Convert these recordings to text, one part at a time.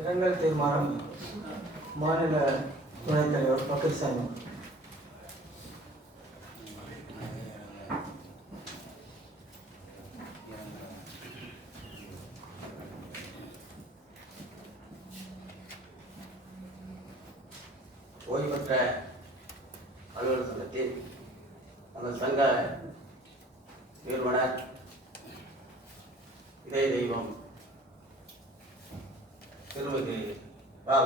இரங்கல் தீர்மானம் மாநில துணைத் தலைவர் பக்கர்சாமி. ஓய்வு பெற்ற அலுவலர் சங்கத்தில் அந்த சங்க நிறுவனர் இதய தெய்வம் திருமதி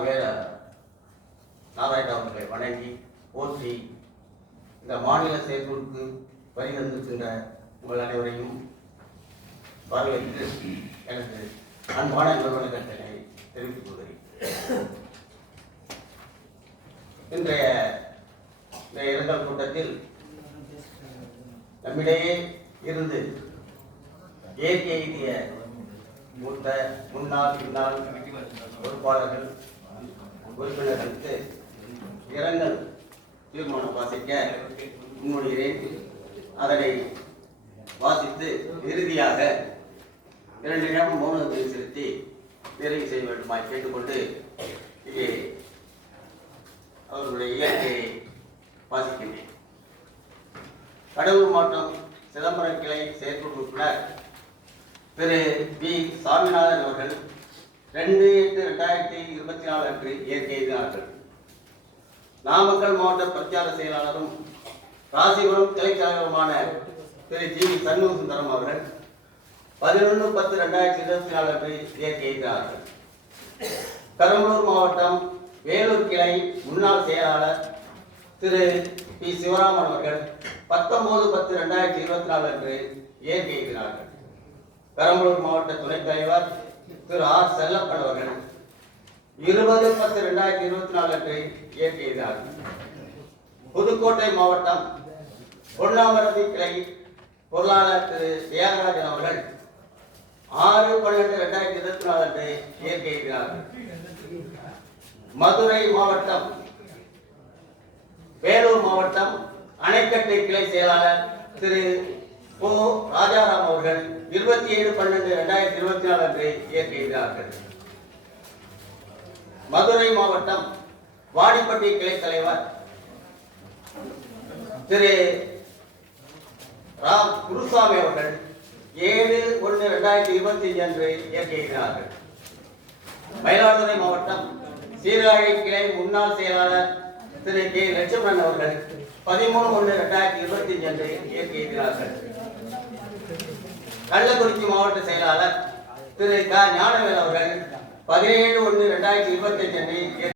வேல நாராயண அவர்களை வணங்கி போற்றி இந்த மாநில செயற்குழுக்கு வருகின்ற உங்கள் அனைவரையும் வரவேற்று எனக்கு அன்பான நிறுவனங்களை தெரிவித்துக் கொள்கிறேன். இன்றைய இந்த இரங்கல் கூட்டத்தில் நம்மிடையே இருந்து இயற்கை எய்திய மூத்த முன்னாள் பின்னால் பொறுப்பாளர்கள் உறுப்பினர்களுக்கு இரங்கல் தீர்மானம் வாசிக்க முன்மொழிகிறேன். அதனை வாசித்து இறுதியாக 2 நிமிடம் மௌனத்தை செலுத்தி நிறைவு செய்ய வேண்டுமாய் கேட்டுக்கொண்டு இங்கே அவர்களுடைய இயற்கையை வாசிக்கின்றேன். கடலூர் மாவட்டம் சிதம்பரம் கிளை செயற்குழு உறுப்பினர் திரு பி சாமிநாதன் அவர்கள் 2/8/2024 அன்று இயற்கை எய்தினார்கள். நாமக்கல் மாவட்ட பிரச்சார செயலாளரும் ராசிபுரம் கிளை தலைவருமான திரு ஜி சண்முக சுந்தரம் அவர்கள் 11/10/2024 அன்று இயற்கை எய்தினார்கள். பெரம்பலூர் மாவட்டம் வேலூர் கிளை முன்னாள் செயலாளர் திரு பி சிவராமன் அவர்கள் 19/10/2024 அன்று இயற்கை எய்தினார்கள். பெரம்பலூர் மாவட்ட துணைத் தலைவர் திரு ஆர் செல்லப்பன் அவர்கள் 20/10/2024 அன்று இயற்கை எய்தினார்கள். புதுக்கோட்டை மாவட்டம் பொன்னாமரதி கிளை பொருளாளர் திரு தியாகராஜன் அவர்கள் 6/12/2024 அன்று இயற்கை எய்தினார்கள். மதுரை மாவட்டம் வேலூர் மாவட்டம் அணைக்கட்டை கிளை செயலாளர் திரு ஓ ராஜாராம் அவர்கள் 27/12/2024 அன்று இயற்கை எய்தினார்கள். மதுரை மாவட்டம் வாடிப்பட்டி கிளை தலைவர் திரு ராம் குருசாமி அவர்கள் 7/1/2025 அன்று இயற்கை எய்தினார்கள். மயிலாடுதுறை மாவட்டம் சீர்காழி கிளை முன்னாள் செயலாளர் திரு கே லட்சுமணன் அவர்கள் 13/1/2025 அன்று இயற்கை எய்தினார்கள். கள்ளக்குறிச்சி மாவட்ட செயலாளர் திரு க ஞானவேல் அவர்கள் 17/1/2025 அன்று